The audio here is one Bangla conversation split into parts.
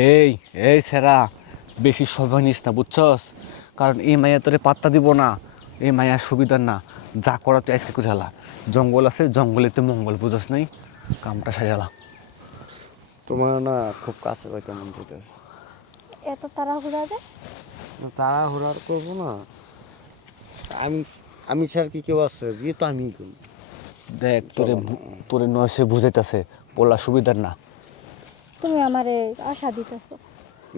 এই এই সেরা বেশি সময় নিস না বুঝছস, কারণ এই মাইয়া তোরে পাত্তা দিব না। এই মাইয়া সুবিধার না, যা করা তুই আজকে করে হেলা। জঙ্গল আছে, জঙ্গলেতে মঙ্গল, বুঝছ নাই? কামটা সাজালা। তোমার না খুব কাছে যাইতে মন চাইতেছে। এত তাড়াহুড়া রে? তাড়াহুড়া আর করবো না। আমি আমি ছাড়া কি কেউ আছে? বিয়ে তো আমিই করবো। দেখ তোরে চলো না। তোরে নয়সে বুঝাইতেছে, পোলা সুবিধার না। তুমি আমারে আশা দিতেছো।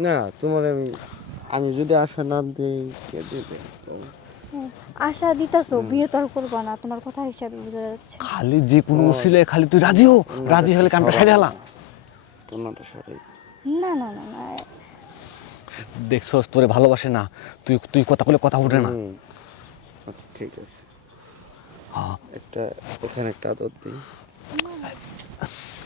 না তোমার আমি আমি যদি আশা না দিই কে দেবে? আশা দিতেছো, বিয়ে তো আর করবা না, তোমার কথা হিসাবে বোঝা যাচ্ছে। খালি যে কোনো উসিলে খালি তুই রাজি হো, রাজি হলে কামটা সাজালা। তোমারটা সরাই। না না না না, দেখছস তোরে ভালোবাসে না, তুই তুই কথা বলে কথা উঠে না। আচ্ছা ঠিক আছে, হ্যাঁ একটা ওখানে একটা আদর দিই।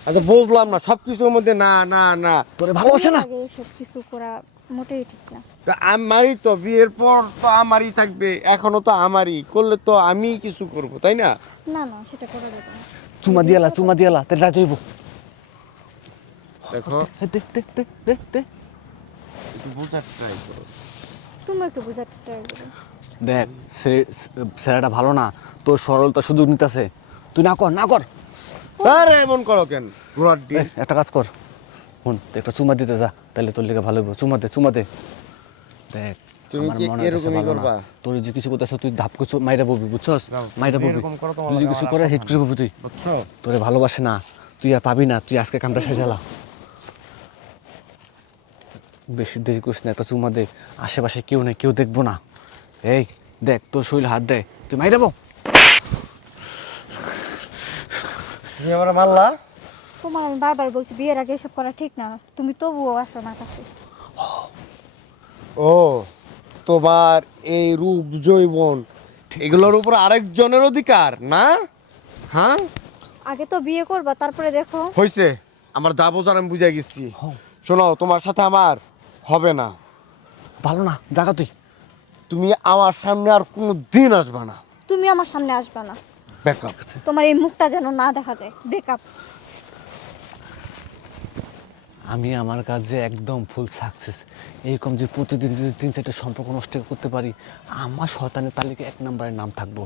আচ্ছা বুঝলাম না, সব কিছুর মধ্যে না না না। তোরে ভালোবাসে না। আগে এসব কিছু করা মোটেই ঠিক না। তা আমারই তো বিয়ের পর তো আমারই থাকবে, এখনো তো আমারই করলে তো আমি কিছু করব, তাই না? না না, সেটা করা যাবে না। চুমা দিয়ালা তাহলে রাজি হইব। দেখো দে দে দে দে দে। একটু বোঝার ট্রাই করো। তুমি একটু বোঝার ট্রাই করো। দেখ ছেলেটা ভালো না, তোর সরলতা সুযোগ নিতেছে। তুই না কর না কর। আরে এমন করো কেন? ঘোড়ার ডিম। একটা কাজ কর, শুন তুই একটা চুমা দিতে যা, তাহলে তোর লেগে ভালো হইব। চুমা দে। দেখ তুমি আমার কি মনে হইতেছে এরকমই ভালো না। করবা? তোর যে কিছু করতেছ তুই ধাপ কিছু মাইরা বলবি, বুঝছস? মাইরা বলবি। এরকম করো তোমার তুই যে লাগে কিছু আমার করে আর হিট করে কথা বলবি তুই। বুঝছো? তোরে ভালোবাসে না, তুই আর পাবি না, তুই আজকে কামটা সাজালা। বেশি দেরি করিস না, একটা চুমা দে। আশেপাশে কেউ নেই, কেউ দেখবো না। এই দেখ তোর শরীর হাত দেয়, তুই মাইরা বল। তুমি আমার মারলা? তোমার আমি বারবার বলছি বিয়ের আগে এসব করা ঠিক না, তুমি তবুও আসো আমার কাছে। ও তোমার এই রূপ জৈবন এগুলোর উপর আরেকজনের অধিকার না? হ্যাঁ আগে তো বিয়ে করবা, তারপরে দেখো। হয়েছে, আমার যা বোঝার আমি বুঝে গেছি। শোনো, তোমার সাথে আমার হবে না। ভালো না জাগা তুই। তুমি আমার সামনে আর কোনো দিন আসবে না। তুমি আমার সামনে আসবে না। ব্যাকআপ। তোমার এই মুখটা যেন না দেখা যায়, বেকআপ। আমি আমার কাজে একদম ফুল সাকসেস। এরকম যে প্রতিদিন যদি 3-4টা সম্পর্ক নষ্ট করতে পারি, আমার শয়তানের তালিকায় 1 নম্বরের নাম থাকবো।